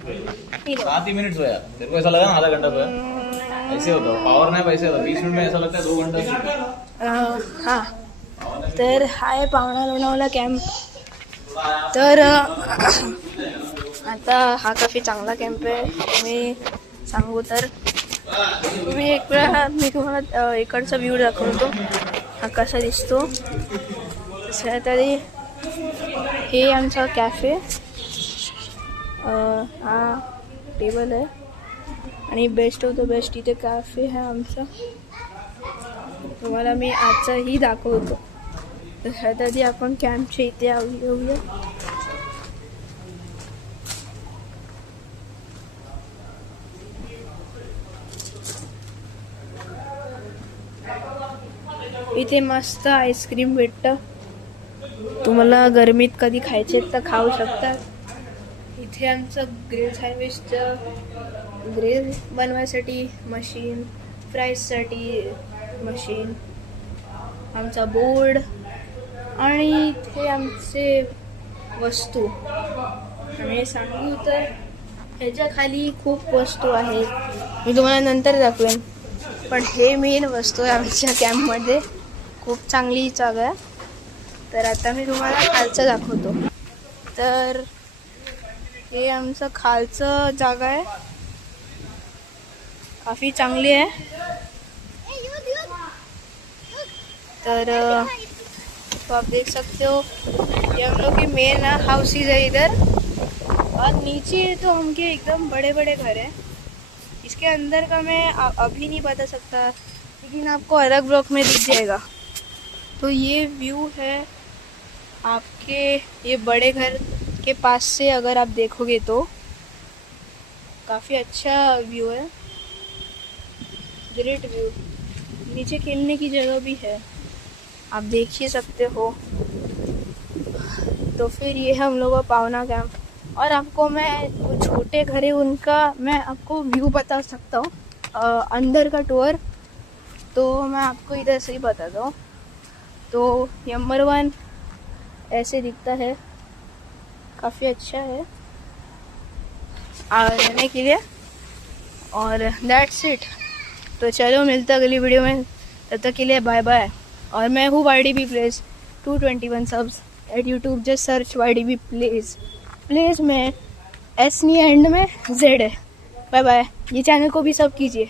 7 ही minute सोया, तेरे को ऐसा लगा ना आधा घंटा सोया? ऐसे होता है, पावर नैप ऐसे होता है, 20 मिनट में ऐसा लगता है 2 घंटा। हां, तर हाय पावणा लोणावळा कॅम्प. तर आता हा काफी चांगला कॅम्प आहे. मी सांगू तर तुम्ही एक वेळा मी तुम्हाला इकडचा व्ह्यू दाखवतो हा कसा दिसतो. तसं तरी हे आमचा कॅफे, हा टेबल आहे आणि बेस्ट ऑफ द बेस्ट इथे कॅफे आहे आमचा. तुम्हाला मी आजचाही दाखवतो. तर ह्याआधी आपण कॅम्पच्या इथे येऊया. इथे मस्त आईस्क्रीम भेटतं. तुम्हाला गरमीत कधी खायचे तर खाऊ शकता. इथे आमचं ग्रिल सँडविचचं ग्रिल बनवायसाठी मशीन, फ्राईजसाठी मशीन, आमचा बोर्ड आणि इथे आमचे वस्तू. आणि सांगू तर ह्याच्या खाली खूप वस्तू आहेत, मी तुम्हाला नंतर दाखवेन. पण हे मेन वस्तू आहे आमच्या कॅम्पमध्ये. खूप चांगली जागा आहे. तर आता मी तुम्हाला खालचं दाखवतो. तर हे आमचं खालचं जागा आहे, काफ़ी चांगली है. तर तो आप देख सकते हो ये हम लोग की मेन हाउसेज है इधर. और नीचे तो हमके एकदम बड़े बड़े घर हैं. इसके अंदर का मैं अभी नहीं बता सकता, लेकिन आपको अलग ब्लॉक में दिख जाएगा. तो ये व्यू है आपके ये बड़े घर के पास से. अगर आप देखोगे तो काफ़ी अच्छा व्यू है, ग्रेट व्यू. नीचे खेलने की जगह भी है, आप देख ही सकते हो. तो फिर ये है हम लोग का पावना कैंप. और आपको मैं जो छोटे घर है उनका मैं आपको व्यू बता सकता हूँ, अंदर का टूर. तो मैं आपको इधर से ही बताता हूँ. तो नंबर 1 ऐसे दिखता है, काफ़ी अच्छा है रहने के लिए. और दैट्स इट. तो चलो मिलता अगली वीडियो में, तब तक के लिए बाय बाय. और मैं हूँ YDB place 221 subs at YouTube. Just search YDB place. Place में S नहीं एंड में Z है. Bye bye. ये चैनल को भी सब कीजिए.